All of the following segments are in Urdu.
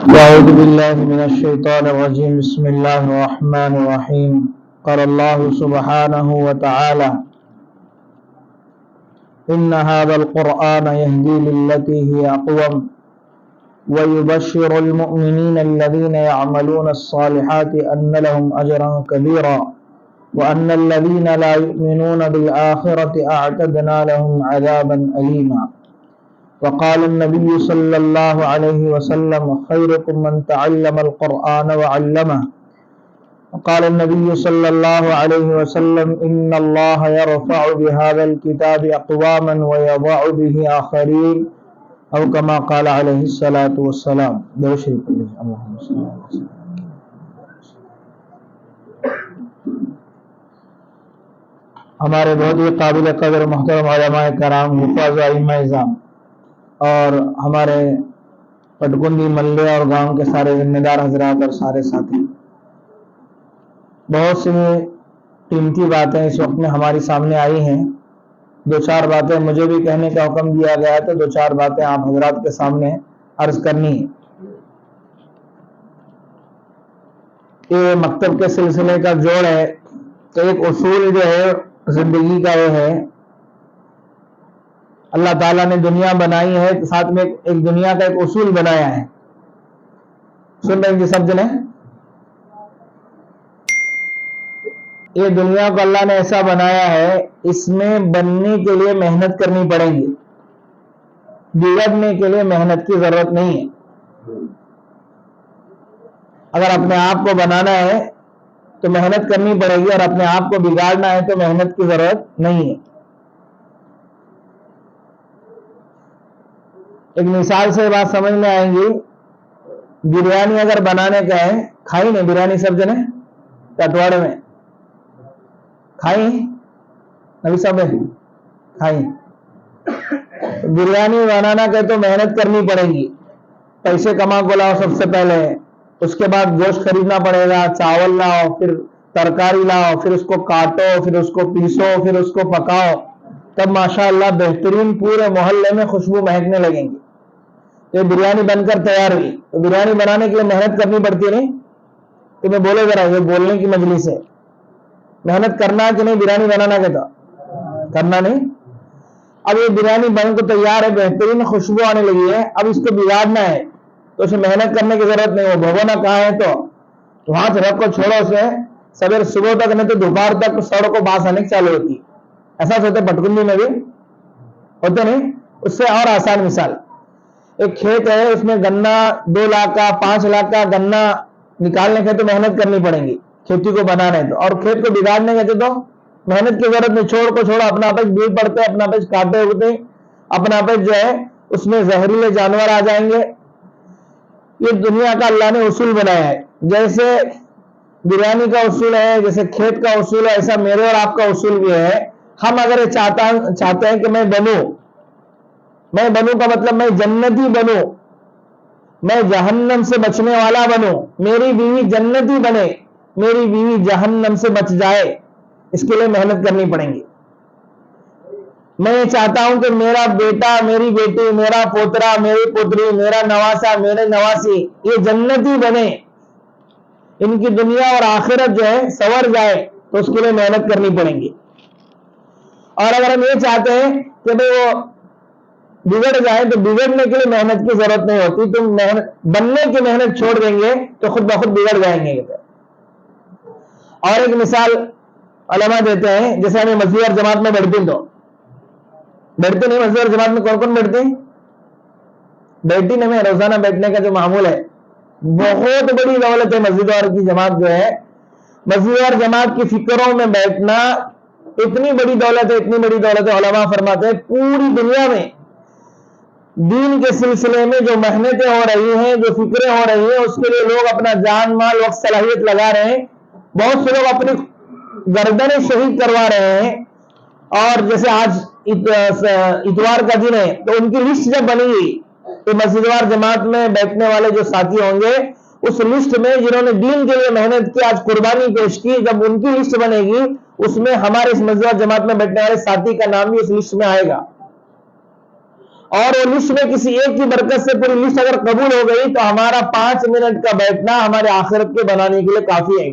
أعوذ بالله من الشيطان الرجيم. بسم الله الرحمن الرحيم. قال الله سبحانه وتعالى: إن هذا القرآن يهدي للتي هي أقوم ويبشر المؤمنين الذين يعملون الصالحات أن لهم أجرا كبيرا وأن الذين لا يؤمنون بالآخرة أعتدنا لهم عذابا أليما. وقال النبي صلى الله عليه وسلم: خيركم من تعلم القرآن وعلمه. وقال النبي صلى الله عليه وسلم: إن الله يرفع بهذا الكتاب أقواما ويضع به آخرين، أو كما قال عليه الصلاة والسلام. درود شریف پڑھیے. اللهم صل على سيدنا. ہمارے بہت ہی قابل قدر محترم علماء کرام، حفاظ و ائمہ اعظام، اور ہمارے پٹکنڈی ملے اور گاؤں کے سارے ذمہ دار حضرات اور سارے ساتھی، بہت سی قیمتی باتیں اس وقت میں ہماری سامنے آئی ہیں. دو چار باتیں مجھے بھی کہنے کا حکم دیا گیا ہے، تو دو چار باتیں آپ حضرات کے سامنے عرض کرنی ہے. یہ مکتب کے سلسلے کا جوڑ ہے. تو ایک اصول جو ہے زندگی کا وہ ہے، اللہ تعالیٰ نے دنیا بنائی ہے، ساتھ میں ایک دنیا کا ایک اصول بنایا ہے. سن رہے ہیں جی سب جنے؟ یہ دنیا کو اللہ نے ایسا بنایا ہے، اس میں بننے کے لیے محنت کرنی پڑے گی، بگڑنے کے لیے محنت کی ضرورت نہیں ہے. اگر اپنے آپ کو بنانا ہے تو محنت کرنی پڑے گی، اور اپنے آپ کو بگاڑنا ہے تو محنت کی ضرورت نہیں ہے. ایک مثال سے بات سمجھ میں آئیں گی. بریانی اگر بنانے کا ہے، کھائی نہیں بریانی سب جنے کٹواڑے میں؟ کھائی نبی صاحب کھائی. بریانی بنانا کہ تو محنت کرنی پڑے گی. پیسے کما کو لاؤ سب سے پہلے، اس کے بعد گوشت خریدنا پڑے گا، چاول لاؤ، پھر ترکاری لاؤ، پھر اس کو کاٹو، پھر اس کو پیسو، پھر اس کو پکاؤ، تب ماشاءاللہ بہترین پورے محلے میں خوشبو مہکنے لگیں گی. یہ بریانی بن کر تیار ہوئی. تو بریانی بنانے کے لیے محنت کرنی پڑتی ہے نہیں؟ تمہیں بولے ذرا، یہ بولنے کی مجلس ہے. محنت کرنا کہ نہیں بریانی بنانا کے تو کرنا نہیں. اب یہ بریانی بن کو تیار ہے، بہترین خوشبو آنے لگی ہے، اب اس کو بگاڑنا ہے تو اسے محنت کرنے کی ضرورت نہیں. وہ بھگونا کہاں ہے تو وہاں سے رکھ کو چھوڑو اسے، سویر صبح تک نہیں تو دوپہر تک سڑکوں پاس آنے چالو ہوتی. ایسا ہوتے پٹکنڈی میں بھی ہوتے نہیں. اس سے اور آسان مثال، ایک کھیت ہے، اس میں گنا 2 لاکھ کا 5 لاکھ کا گنا نکالنے کے تو محنت کرنی پڑے گی کھیتی کو بنانے تو، اور کھیت کو بگاڑنے کے تو محنت کی ضرورت نہیں. چھوڑ کو چھوڑو، اپنا پہ بیڑ پڑتے، اپنا پہ کاٹے اگتے، اپنا پہ جو ہے اس میں زہریلے جانور آ جائیں گے. یہ دنیا کا اللہ نے اصول بنایا ہے. جیسے بریانی کا اصول ہے، جیسے کھیت کا اصول ہے، ایسا میرے اور آپ کا اصول بھی ہے. ہم اگر یہ چاہتے ہیں کہ میں بنوں کا مطلب میں جنتی بنوں، میں جہنم سے بچنے والا بنوں، میری بیوی جنتی بنے، میری بیوی جہنم سے بچ جائے، اس کے لیے محنت کرنی پڑیں گی. میں یہ چاہتا ہوں کہ میرا بیٹا، میری بیٹی، میرا پوترا، میری پوتری، میرا نواسا، میرے نواسی یہ جنتی بنے، ان کی دنیا اور آخرت جو ہے سنور جائے، تو اس کے لیے محنت کرنی پڑیں گی. اور اگر ہم یہ چاہتے ہیں کہ وہ بگڑ جائے تو بگڑنے کے لیے محنت کی ضرورت نہیں ہوتی. تم بننے کی محنت چھوڑ دیں گے تو خود بخود بگڑ جائیں گے. اور ایک مثال علماء دیتے ہیں، جیسے ہمیں مسجد اور جماعت میں بیٹھتے نہیں. مسجد اور جماعت میں کون کون بیٹھتے ہیں؟ بیٹھی نہیں میں روزانہ بیٹھنے کا جو معمول ہے، بہت بڑی دولت ہے. مسجد اور کی جماعت جو ہے، مسجد اور جماعت کی فکروں میں بیٹھنا اتنی بڑی دولت ہے، اتنی بڑی دولت ہے. علماء فرماتے ہیں پوری دنیا میں دین کے سلسلے میں جو محنتیں ہو رہی ہیں، جو فکریں ہو رہی ہیں، اس کے لیے لوگ اپنا جان مال وقت صلاحیت لگا رہے ہیں. بہت سے لوگ اپنی گردنیں شہید کروا رہے ہیں. اور جیسے آج اتوار کا دن ہے، تو ان کی لسٹ جب بنی گئی تو مسجد وار جماعت میں بیٹھنے والے جو ساتھی ہوں گے، اس لسٹ میں جنہوں نے دین کے لیے محنت کی، آج قربانی پیش کی، جب ان کی لسٹ بنے گی اس میں ہمارے اس مسجد وار جماعت میں بیٹھنے والے ساتھی کا نام بھی اس لسٹ میں آئے گا. اور وہ لسٹ میں کسی ایک کی برکت سے پوری لسٹ اگر قبول ہو گئی تو ہمارا 5 منٹ کا بیٹھنا ہمارے آخرت کے بنانے کے لیے کافی ہے.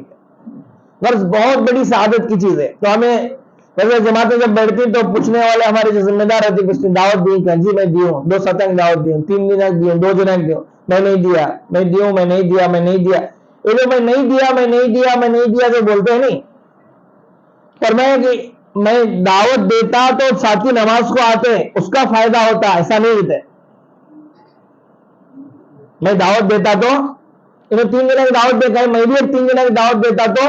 غرض بہت بڑی سعادت کی چیز ہے. تو ہمیں ویسے جماعتیں جب بیٹھتی تو پوچھنے والے ہمارے جو ذمہ دار رہتے کچھ دعوت دی کہ جی میں دیوں 2 ستنگ دعوت دیوں 3 دن دیوں 2 جنک دیوں میں نہیں دیا میں دیوں میں نہیں دیا میں نہیں دیا. یہ جو میں نہیں دیا میں نہیں دیا میں نہیں دیا جو بولتے ہیں نہیں, فرمایا کہ میں دعوت دیتا تو ساتھی نماز کو آتے اس کا فائدہ ہوتا, ایسا نہیں ہوتا. میں دعوت دیتا تو انہیں 3 جنوں کی دعوت دیکھا ہے, میں بھی 3 جنوں کی دعوت دیتا تو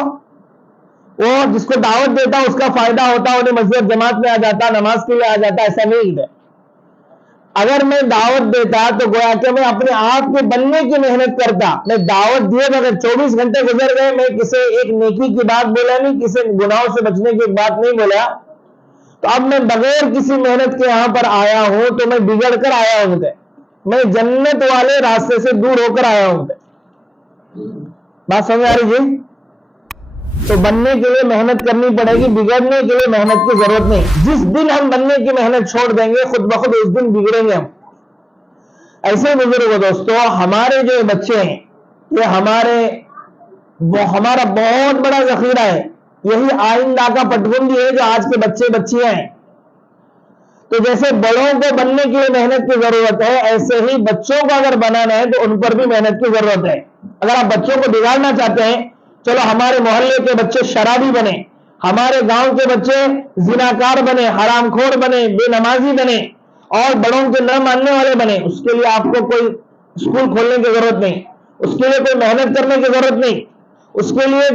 وہ جس کو دعوت دیتا اس کا فائدہ ہوتا, انہیں مسجد جماعت میں آ جاتا, نماز کے لیے آ جاتا, ایسا نہیں ہوتا. اگر میں دعوت دیتا تو گویا کہ میں اپنے آپ کے بننے کی محنت کرتا. میں دعوت دیے اگر 24 گھنٹے گزر گئے میں کسی ایک نیکی کی بات بولا نہیں, کسی گناہوں سے بچنے کی ایک بات نہیں بولا, تو اب میں بغیر کسی محنت کے یہاں پر آیا ہوں تو میں بگڑ کر آیا ہوں, میں جنت والے راستے سے دور ہو کر آیا ہوں. بات سمجھ آ رہی جی؟ تو بننے کے لیے محنت کرنی پڑے گی, بگڑنے کے لیے محنت کی ضرورت نہیں. جس دن ہم بننے کی محنت چھوڑ دیں گے خود بخود اس دن بگڑیں گے ہم. ایسے بزرگ دوستو, ہمارے جو بچے ہیں یہ ہمارا بہت بڑا ذخیرہ ہے. یہی آئندہ کا پٹبندی ہے جو آج کے بچے بچیاں ہیں. تو جیسے بڑوں کو بننے کے لیے محنت کی ضرورت ہے, ایسے ہی بچوں کو اگر بنانا ہے تو ان پر بھی محنت کی ضرورت ہے. اگر آپ بچوں کو بگاڑنا چاہتے ہیں, چلو ہمارے محلے کے بچے شرابی بنے, ہمارے گاؤں کے بچے زناکار بنے, حرام خور بنے, بے نمازی بنے اور بڑوں کے نہ ماننے والے بنے, اس کے لیے آپ کو کوئی اسکول کھولنے کی ضرورت نہیں, اس کے لیے کوئی محنت کرنے کی ضرورت نہیں, اس کے لیے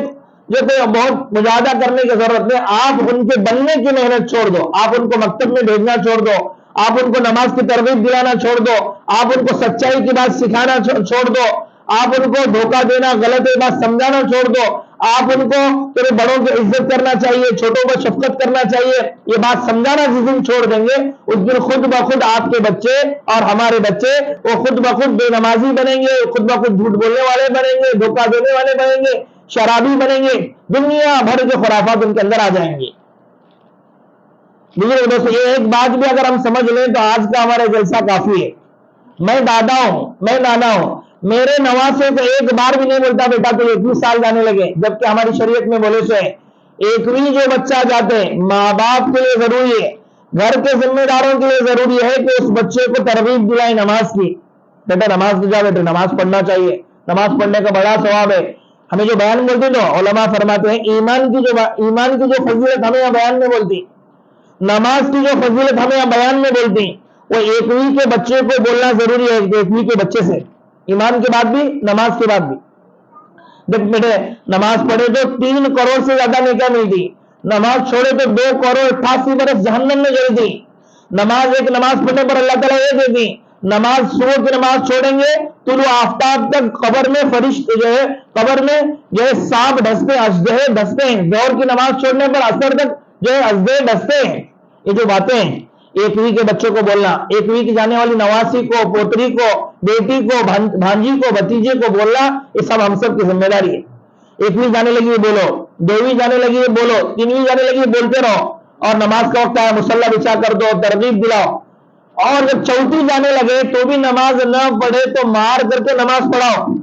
جو کوئی بہت مجاہدہ کرنے کی ضرورت نہیں. آپ ان کے بننے کی محنت چھوڑ دو, آپ ان کو مکتب میں بھیجنا چھوڑ دو, آپ ان کو نماز کی ترغیب دلانا چھوڑ دو, آپ ان کو سچائی کی بات سکھانا چھوڑ دو, آپ ان کو دھوکہ دینا غلط بات سمجھانا چھوڑ دو, آپ ان کو تیرے بڑوں کی عزت کرنا چاہیے, چھوٹوں کو شفقت کرنا چاہیے, یہ بات سمجھانا جس دن چھوڑ دیں گے اس دن خود بخود آپ کے بچے اور ہمارے بچے وہ خود بخود بے نمازی بنیں گے, خود بخود جھوٹ بولنے والے بنیں گے, دھوکہ دینے والے بنیں گے, شرابی بنیں گے, دنیا بھر کے خرافات ان کے اندر آ جائیں گے. دوستوں یہ ایک بات بھی اگر ہم سمجھ لیں تو آج کا ہمارا جلسہ کافی ہے. میں دادا ہوں, میں نانا ہوں, میرے نواسے کو ایک بار بھی نہیں بولتا بیٹا تو 21 سال جانے لگے, جبکہ ہماری شریعت میں بولے سے 21 جو بچہ جاتے ہیں ماں باپ کے لیے ضروری ہے, گھر کے ذمہ داروں کے لیے ضروری ہے کہ اس بچے کو ترغیب دلائیں نماز کی. بیٹا نماز جا, بیٹا نماز پڑھنا چاہیے, نماز پڑھنے کا بڑا ثواب ہے. ہمیں جو بیان بولتی تو علماء فرماتے ہیں ایمان کی جو فضیلت ہمیں یہاں بیان میں بولتی, نماز کی جو فضیلت ہمیں یہاں بیان میں بولتی, وہ 21 کے بچے کو بولنا ضروری ہے. 21 کے بچے سے ایمان کے بعد بھی نماز کے بعد بھی. دیکھ بیٹے نماز پڑھے تو 3 کروڑ سے زیادہ نیکیاں ملتی, نماز چھوڑے تو 2 کروڑ 88 برس جہنم میں جلتی. نماز ایک نماز پڑھنے پر اللہ تعالیٰ یہ دیتی, نماز صبح کی نماز چھوڑیں گے طلوع آفتاب تک قبر میں فرشتے جو ہے قبر میں جو ہے سانپ ڈستے اژدہے ڈستے ہیں. ظہر کی نماز چھوڑنے پر اثر تک جو ہے اژدہے ڈستے ہیں. یہ جو باتیں ہیں 21 کے بچوں کو بولنا, 21 کی جانے والی نواسی کو, پوتری کو, بیٹی کو, بھانجی کو, بھتیجے کو بولنا, یہ سب ہم سب کی ذمہ داری ہے. 21 جانے لگی بولو, 2ویں جانے لگی بولو, 3ویں جانے لگی بولتے رہو, اور نماز کا وقت آیا مصلی بچھا کر دو, ترغیب دلاؤ. اور جب 4تھی جانے لگے تو بھی نماز نہ پڑھے تو مار کر کے نماز پڑھاؤ.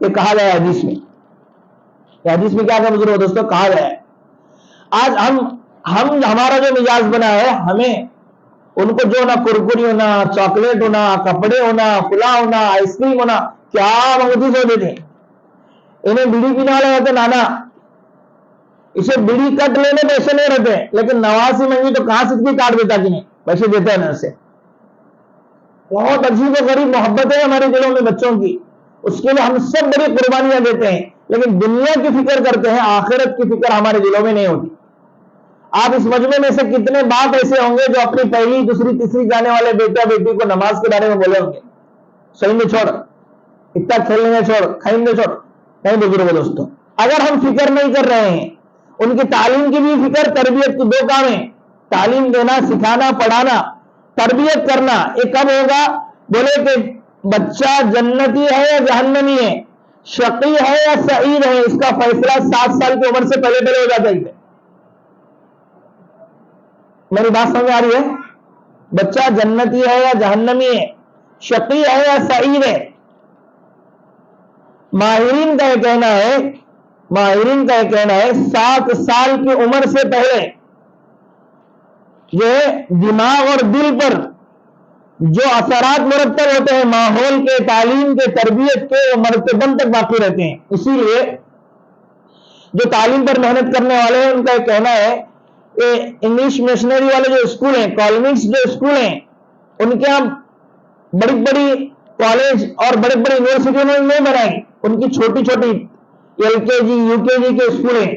یہ کہا گیا حدیث میں. یہ حدیث میں کیا کہا بزرگ دوستوں, کہا گیا ہے. آج ہم ہمارا جو مزاج بنا ہے, ہمیں ان کو جو نہ کرکری ہونا, چاکلیٹ ہونا, کپڑے ہونا, فلاں ہونا, آئس کریم ہونا, کیا مغدی سو دیتے. انہیں بیڑی پینے والے ہوتے نانا, اسے بیڑی کٹ لینے پیسے نہیں رہتے, لیکن نواسی مہنگی تو کہاں سے اتنی کاٹ دیتا کہ نہیں پیسے دیتے ہیں سے. بہت عجیب و غریب محبت ہے ہمارے دلوں میں بچوں کی, اس کے لیے ہم سب بڑی قربانیاں دیتے ہیں, لیکن دنیا کی فکر کرتے ہیں, آخرت کی فکر ہمارے دلوں میں نہیں ہوتی. آپ اس مجمع میں سے کتنے باپ ایسے ہوں گے جو اپنی پہلی, دوسری, تیسری جانے والے بیٹا بیٹی کو نماز کے بارے میں بولے ہوں گے, سوئیں گے چھوڑ, اتنا کھیلنے میں چھوڑ, کھائیں گے چھوڑ. نہیں بزرگ دوستوں, اگر ہم فکر نہیں کر رہے ہیں, ان کی تعلیم کی بھی فکر, تربیت کی 2 کام ہیں, تعلیم دینا, سکھانا, پڑھانا, تربیت کرنا. یہ کب ہوگا؟ بولے کہ بچہ جنتی ہے یا جہنمی ہے, شقی ہے یا سعید ہے, اس کا فیصلہ 7 سال کی عمر سے پہلے ہو جاتا ہے. میری بات سمجھ آ رہی ہے؟ بچہ جنتی ہے یا جہنمی ہے، شقی ہے یا سعید ہے؟ ماہرین کا یہ کہنا ہے 7 سال کی عمر سے پہلے یہ دماغ اور دل پر جو اثرات مرتب ہوتے ہیں ماحول کے، تعلیم کے، تربیت کے، وہ مرتبہ تک باقی رہتے ہیں. اسی لیے جو تعلیم پر محنت کرنے والے ہیں ان کا یہ کہنا ہے کہ انگلش مشنری والے جو اسکول ہیں، کانوینٹس جو اسکول ہیں، ان کے ہم بڑی بڑی کالج اور بڑے بڑے یونیورسٹیوں میں نہیں بنائیں. ان کی چھوٹی چھوٹی LKG UKG کے اسکول ہیں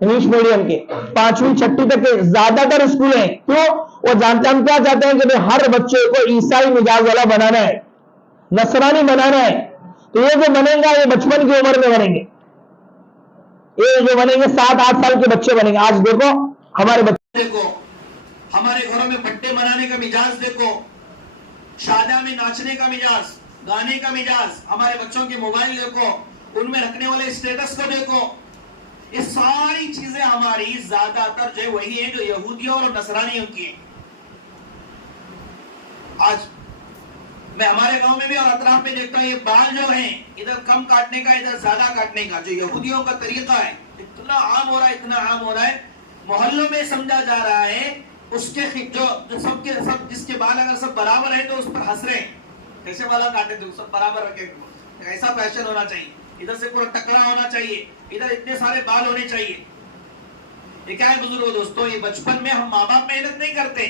انگلش میڈیم کے، 5ویں 6ٹھی تک کے زیادہ تر اسکول ہیں. کیوں؟ وہ جانتے ہم کیا چاہتے ہیں کہ ہر بچے کو عیسائی مزاج والا بنانا ہے، نصرانی بنانا ہے. تو یہ جو بنے گا یہ بچپن کی عمر میں بنیں گے، یہ جو بنیں گے 7-8 سال کے بچے بنیں گے. آج دیکھو ہمارے بچے دیکھو، ہمارے گھروں میں بٹے منانے کا مزاج دیکھو، شادیاں میں ناچنے کا مزاج، گانے کا مزاج، ہمارے بچوں کے موبائل دیکھو، ان میں رکھنے والے اسٹیٹس کو دیکھو. یہ ساری چیزیں ہماری زیادہ تر جو وہی ہیں جو یہودیوں اور نصرانیوں کی ہیں. آج میں ہمارے گاؤں میں بھی اور اطراف میں دیکھتا ہوں یہ بال جو ہیں ادھر کم کاٹنے کا ادھر زیادہ کاٹنے کا جو یہودیوں کا طریقہ ہے اتنا عام ہو رہا ہے محلوں میں سمجھا جا رہا ہے. اس کے جو سب جس کے بال اگر سب برابر ہیں تو اس پر ہنس رہے ہیں، کیسے بالا کاٹے تھے سب برابر رکھے. ایسا فیشن ہونا چاہیے، ادھر سے پورا ٹکرا ہونا چاہیے، ادھر اتنے سارے بال ہونے چاہیے. یہ کیا ہے بزرگوں دوستوں؟ یہ بچپن میں ہم ماں باپ محنت نہیں کرتے،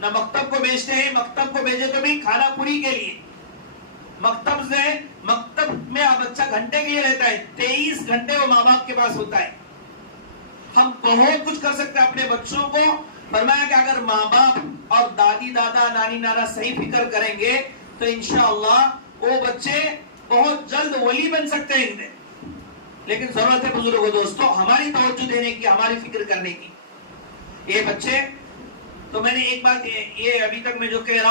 نہ مکتب کو بھیجتے ہیں. مکتب کو بھیجے تو بھی کھانا پوری کے لیے. مکتب میں بچہ گھنٹے کے لیے رہتا ہے، 23 گھنٹے وہ ماں باپ کے پاس ہوتا ہے. ہم بہت کچھ کر سکتے ہیں اپنے بچوں کو. فرمایا کہ اگر ماں باپ اور دادی دادا نانی نانا صحیح فکر کریں گے تو انشاءاللہ وہ بچے بہت جلد ولی بن سکتے ہیں. لیکن ضرورت ہے بزرگوں دوستوں ہماری توجہ دینے کی، ہماری فکر کرنے کی. یہ بچے تو میں نے ایک بات یہ ابھی تک میں جو کہہ رہا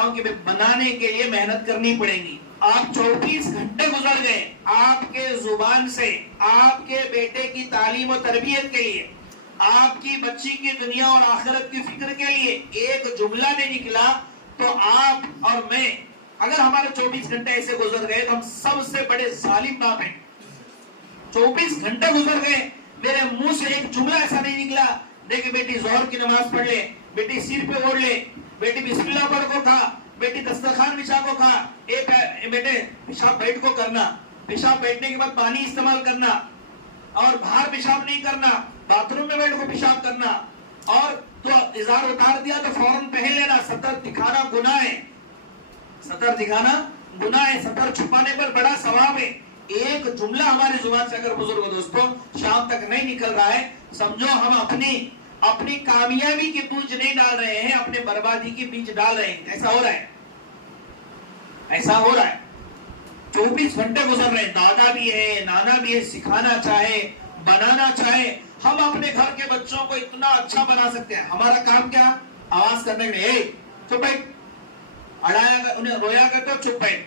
ہوں کہ بنانے کے لیے محنت کرنی پڑے گی. آپ 24 گھنٹے گزر گئے آپ کے زبان سے آپ کے بیٹے کی تعلیم و تربیت کے لیے، آپ کی بچی کی دنیا اور آخرت کی فکر کے لیے ایک جملہ نہیں نکلا تو آپ اور میں اگر ہمارے 24 گھنٹے ایسے گزر گئے تو ہم سب سے بڑے ظالم باپ ہیں. 24 گھنٹے گزر گئے میرے منہ سے ایک جملہ ایسا نہیں نکلا دیکھ بیٹی ظہر کی نماز پڑھ لے، بیٹی سر پہ اوڑھ لے، بیٹی بسم اللہ پڑھ کو کھا، بیٹی دسترخوان بچھا کو کھا، بیٹے پیشاب بیٹھ کو کرنا، پیشاب بیٹھنے کے بعد پانی استعمال کرنا، اور باہر پیشاب نہیں کرنا، باتھ روم میں بیٹھ کو پیشاب کرنا، اور تو ازار اتار دیا تو فوراً پہن لینا. سطر دکھانا گناہ ہے، سطر دکھانا گناہ ہے، سطر چھپانے پر بڑا ثواب ہے. ایک جملہ ہماری زبان سے اگر بزرگ دوستوں شام تک نہیں نکل رہا ہے سمجھو ہم اپنی کامیابی کے بیج نہیں ڈال رہے ہیں، اپنے بربادی کی بیج ڈال رہے ہیں. ایسا ہو رہا ہے 24 گھنٹے گزر رہے ہیں. دادا بھی ہے، نانا بھی ہے، سکھانا چاہے، بنانا چاہے، ہم اپنے گھر کے بچوں کو اتنا اچھا بنا سکتے ہیں. ہمارا کام کیا؟ آواز کرنے کے لیے چپ بیٹھ، اڑایا انہیں رویا کر تو چپ بیٹھ.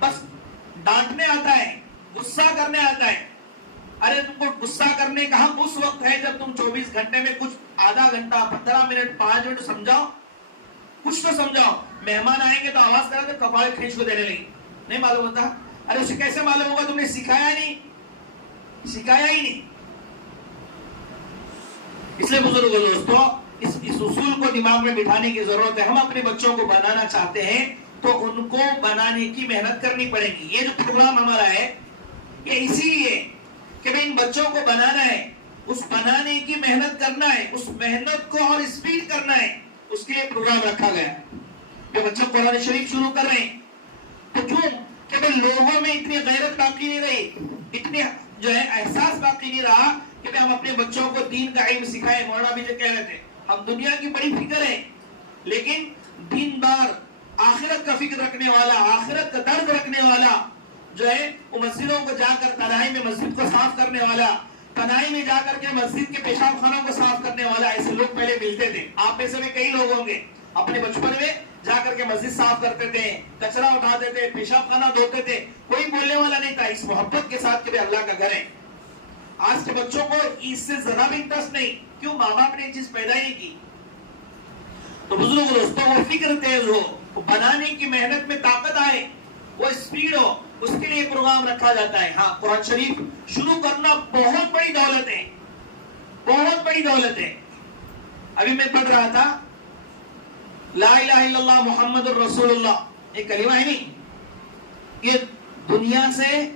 بس ڈانٹنے آتا ہے، غصہ کرنے آتا ہے. ارے تم کو غصہ کرنے کا حق اس وقت ہے جب تم 24 گھنٹے میں کچھ آدھا گھنٹہ 15 منٹ 5 منٹ سمجھاؤ، کچھ تو سمجھاؤ. مہمان آئیں گے تو آواز کرا تو کپاڑے کھینچ کو دینے لگی، نہیں معلوم ہوتا. ارے اسے کیسے معلوم ہوگا؟ تم نے سکھایا ہی نہیں. اس لیے بزرگوں دوستوں اس اصول کو دماغ میں بٹھانے کی ضرورت ہے. ہم اپنے بچوں کو بنانا چاہتے ہیں تو ان کو بنانے کی محنت کرنی پڑے گی. یہ جو پروگرام ہمارا ہے یہ اسی لیے کہ ان بچوں کو بنانا ہے، اس بنانے کی محنت کرنا ہے، اس محنت کو اور اسپیڈ کرنا ہے، اس کے لیے پروگرام رکھا گیا. جو بچے قرآن شریف شروع کر رہے ہیں تو کیوں کہ لوگوں میں اتنی غیرت باقی نہیں رہی، اتنی جو ہے احساس باقی نہیں رہا کہ ہم اپنے بچوں کو دین کا علم سکھائیں. مولانا بھی جو کہہ رہے تھے ہم دنیا کی بڑی فکر ہے لیکن دین دار آخرت کا فکر رکھنے والا، آخرت کا درد رکھنے والا جو ہے وہ مسجدوں کو جا کر تنہائی میں مسجد کو صاف کرنے والا، تنہائی میں جا کر کے مسجد کے پیشاب خانوں کو صاف کرنے والا، ایسے لوگ پہلے ملتے تھے. آپ میں سے بھی کئی لوگ ہوں گے اپنے بچپن میں جا کر کے مسجد صاف کرتے تھے، کچرا اٹھاتے تھے، پیشاب خانہ دھوتے تھے، کوئی بولنے والا نہیں تھا، اس محبت کے ساتھ کہ بھی اللہ کا گھر ہے. آج کے بچوں کو اس سے ذرا بھی انٹرسٹ نہیں. کیوں؟ ماں باپ نے یہ چیز پیدا ہی کی. تو بزرگ دوستوں وہ فکر تیز ہو، وہ بنانے کی محنت میں طاقت آئے، وہ اسپیڈ ہو، اس کے لیے پروگرام رکھا جاتا ہے. ہاں قرآن شریف شروع کرنا بہت بڑی دولت ہے، بہت بڑی دولت ہے. ابھی میں پڑھ رہا تھا لا الہ الا اللہ محمد الرسول اللہ، ایک کلمہ ہے نہیں، یہ دنیا سے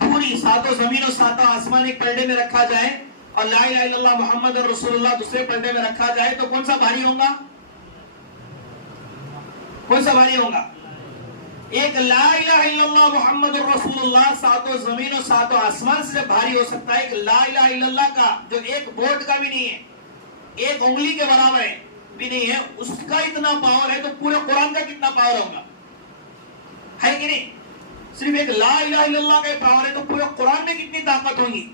پوری ساتوں زمین اور ساتوں آسمان ایک پردے میں رکھا جائے اور لا الہ الا اللہ محمد الرسول اللہ دوسرے پردے میں رکھا جائے تو کون سا بھاری ہوگا؟ کون سا بھاری ہوگا؟ ایک لا الہ الا اللہ محمد الرسول اللہ ساتوں زمین اور ساتوں آسمان سے بھاری ہو سکتا ہے، ایک لا الہ الا اللہ کا جو ایک بورڈ کا بھی نہیں ہے، ایک انگلی کے برابر بھی نہیں ہے، اس کا اتنا پاور ہے تو پورے قرآن کا کتنا پاور ہوگا؟ ہے کہ نہیں؟ صرف ایک لا الہ الا اللہ کا پاور ہے تو پورے قرآن میں کتنی طاقت ہوگی؟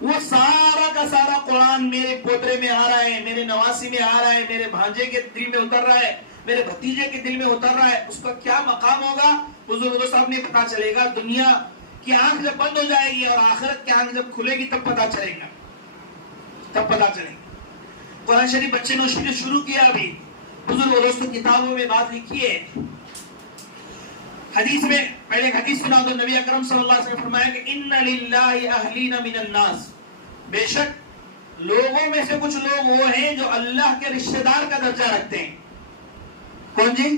وہ سارا کا سارا قرآن میرے پوترے میں آ رہا ہے، میرے نواسی میں آ رہا ہے، میرے بھانجے کے دل میں اتر رہا ہے، میرے بھتیجے کے دل میں اتر رہا ہے، اس کا کیا مقام ہوگا بزرگوں صاحب نے پتا چلے گا. دنیا کی آنکھ جب بند ہو جائے گی اور آخرت کی آنکھ جب کھلے گی تب پتا چلے گا، تب پتا چلے گا. قرآن شریف بچے نے شروع کیا. ابھی بزرگوں دوستوں کتابوں میں بات لکھی ہے، حدیث میں پہلے ایک حدیث سنا دو. نبی اکرم صلی اللہ علیہ وسلم نے فرمایا کہ ان للہ اہلین من الناس، بے شک لوگوں میں سے کچھ لوگ وہ ہیں جو اللہ کے رشتہ دار کا درجہ رکھتے ہیں. کون جی؟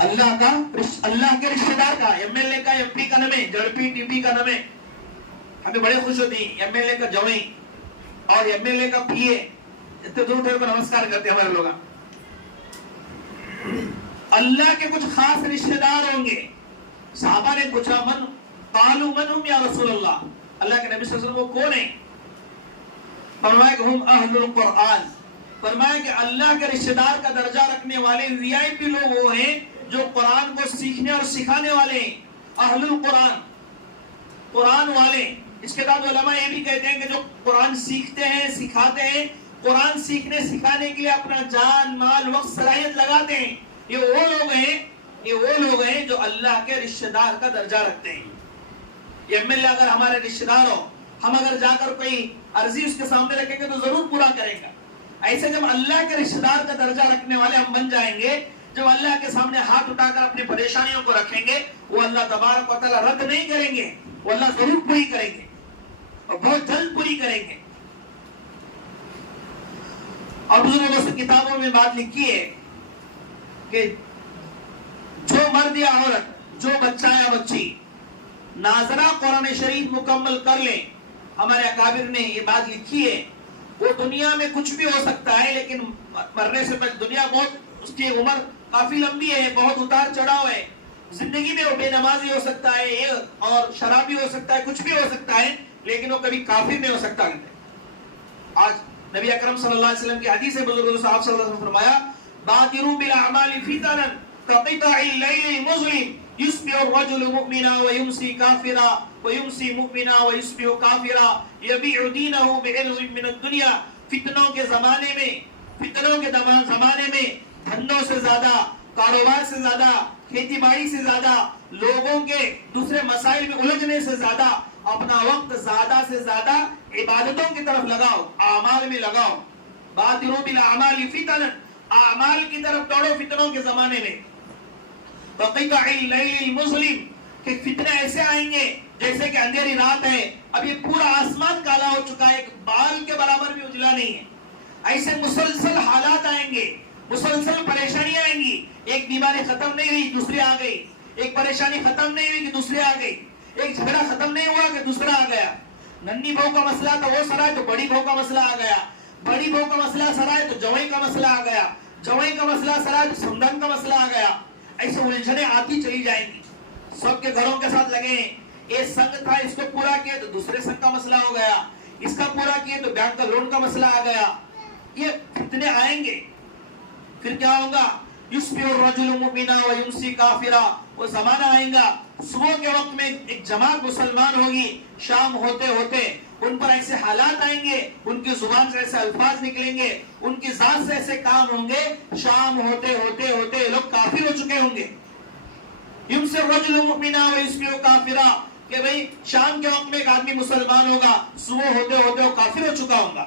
اللہ کے رشتہ دار کا، ایم ایل اے کا ایم پی کا نمے، جڑپی ٹی پی کا نمے. ہمیں بڑے خوش ہوتی ہیں ایم ایل اے کا جوئی اور ایم ایل اے کا پی اے اتنے دور ٹھہر کو نمسکار کرتے ہیں ہمارے لوگ. اللہ کے کچھ خاص رشتہ دار ہوں گے. صحابہ نے پوچھا قالوا من هم یا رسول اللہ، اللہ کے نبی صلی اللہ علیہ وسلم وہ کون ہیں؟ فرمایا کہ ہم اہل القرآن، فرمایا کہ اللہ کے رشتہ دار کا درجہ رکھنے والے وی آئی پی لوگ وہ ہیں جو قرآن کو سیکھنے اور سکھانے والے ہیں. اہل القرآن، قرآن والے. اس کے بعد علماء یہ بھی کہتے ہیں کہ جو قرآن سیکھتے ہیں سکھاتے ہیں، قرآن سیکھنے سکھانے کے لیے اپنا جان مال وقت صلاحیت لگاتے ہیں، یہ وہ لوگ ہیں جو اللہ کے رشتہ دار کا درجہ رکھتے ہیں. یہ ایم ایل اے اگر ہمارے رشتہ دار ہو، ہم اگر جا کر کوئی عرضی اس کے سامنے رکھیں گے تو ضرور پورا کرے گا. ایسے جب اللہ کے رشتہ دار کا درجہ رکھنے والے ہم بن جائیں گے، جب اللہ کے سامنے ہاتھ اٹھا کر اپنی پریشانیوں کو رکھیں گے، وہ اللہ تبارک و تعالی رد نہیں کریں گے، وہ اللہ ضرور پوری کریں گے اور بہت جلد پوری کریں گے. اور بزرگوں سے کتابوں میں بات لکھی ہے کہ جو مرد یا عورت، جو بچہ یا بچی ناظرہ قرآن شریف مکمل کر لیں، ہمارے اکابر نے یہ بات لکھی ہے، وہ دنیا میں کچھ بھی ہو سکتا ہے لیکن مرنے سے پہلے دنیا بہت اس کی عمر کافی لمبی ہے، بہت اتار چڑھاؤ ہے، زندگی میں وہ بے نمازی ہو سکتا ہے اور شرابی ہو سکتا ہے، کچھ بھی ہو سکتا ہے، لیکن وہ کبھی کافر نہیں ہو سکتا. آج نبی اکرم صلی اللہ علیہ وسلم کی حدیث ہے، بزرگ صاحب صلی اللہ علیہ وسلم نے فرمایا بادروا بالاعمال فتنا كقطع الليل المظلم يصبح الرجل مؤمنا ويمسي كافرا ويمسي مؤمنا ويصبح كافرا يبيع دينه بعرض من الدنيا. فتنوں کے زمانے میں دھندوں سے زیادہ، کاروبار سے زیادہ، کھیتی باڑی سے زیادہ، لوگوں کے دوسرے مسائل میں الجھنے سے زیادہ اپنا وقت زیادہ سے زیادہ عبادتوں کی طرف لگاؤ، اعمال میں لگاؤ. بادروا بالاعمال فتنا، اعمال کی طرف دوڑو فتنوں کے زمانے میں. وقطع اللیل المظلم، کہ فتنے ایسے آئیں گے جیسے کہ اندھیری رات ہے، اب یہ پورا آسمان کالا ہو چکا ہے، ایک بال کے برابر بھی اجلا نہیں ہے. ایسے مسلسل حالات آئیں گے، مسلسل پریشانیاں آئیں گی. ایک بیماری ختم نہیں ہوئی دوسری آ گئی، ایک پریشانی ختم نہیں ہوئی کہ دوسری آ گئی، ایک جھگڑا ختم نہیں ہوا کہ دوسرا آ گیا. ننھی بہو کا مسئلہ تھا وہ سرائے تو بڑی بہو کا مسئلہ آ گیا، بڑی بہو کا مسئلہ سرائے تو جوئی کا مسئلہ آ گیا، جوئی کا مسئلہ سرائے تو سمدن کا مسئلہ آ گیا. ایسے الجھنے آتی چلی جائیں گی. سب کے گھروں کے ساتھ لگے ہیں، ایک سنگ تھا اس کو پورا کیا تو دوسرے سنگ کا مسئلہ ہو گیا، اس کا پورا کیا تو بینک کا لون کا مسئلہ آ گیا. یہ فتنے آئیں گے. پھر کیا ہوگا؟ یصبح الرجل مؤمنا ویمسی کافرا، وہ زمانہ آئے گا صبح کے وقت میں ایک جماعت مسلمان ہوگی، شام ہوتے ہوتے ان پر ایسے حالات آئیں گے، ان کی زبان سے ایسے الفاظ نکلیں گے، ان کی ذات سے ایسے کام ہوں گے، شام ہوتے ہوتے ہوتے لوگ کافر ہو چکے ہوں گے. یمسی الرجل مؤمنا ویصبح کافرا، کہ بھئی شام کے وقت میں ایک آدمی مسلمان ہوگا، صبح ہوتے ہوتے وہ کافر ہو چکا ہوگا.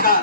4।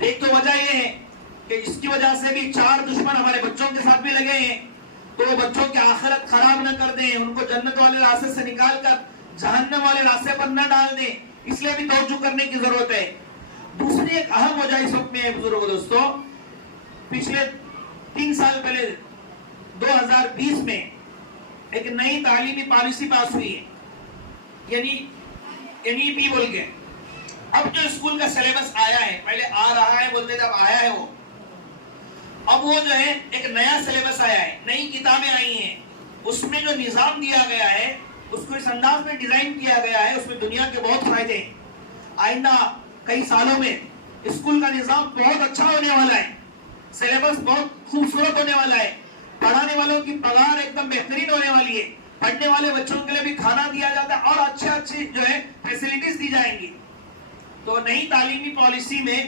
ایک تو وجہ یہ ہے کہ اس کی وجہ سے بھی 4 دشمن ہمارے بچوں کے ساتھ بھی لگے ہیں، تو بچوں کی آخرت خراب نہ کر دیں، ان کو جنت والے راستے سے نکال کر جہنم والے راستے پر نہ ڈال دیں، اس لیے بھی توجہ کرنے کی ضرورت ہے۔ دوسری ایک اہم وجہ اس وقت میں ہے بزرگوں دوستوں، پچھلے 3 سال پہلے 2020 میں ایک نئی تعلیمی پالیسی پاس ہوئی ہے، یعنی NEP بول کے۔ اب جو اسکول کا سلیبس آیا ہے، پہلے آ رہا ہے بولتے جب آیا ہے وہ، اب وہ جو ہے ایک نیا سلیبس آیا ہے، نئی کتابیں آئی ہیں، اس میں جو نظام دیا گیا ہے اس کو اس انداز میں ڈیزائن کیا گیا ہے، اس میں دنیا کے بہت فائدے ہیں۔ آئندہ کئی سالوں میں اسکول کا نظام بہت اچھا ہونے والا ہے، سلیبس بہت خوبصورت ہونے والا ہے، پڑھانے والوں کی پگار ایک دم بہترین ہونے والی ہے، پڑھنے والے بچوں کے لیے بھی کھانا دیا جاتا ہے اور اچھی جو ہے فیسلٹیز دی جائیں گی۔ تو نئی تعلیمی پالیسی میں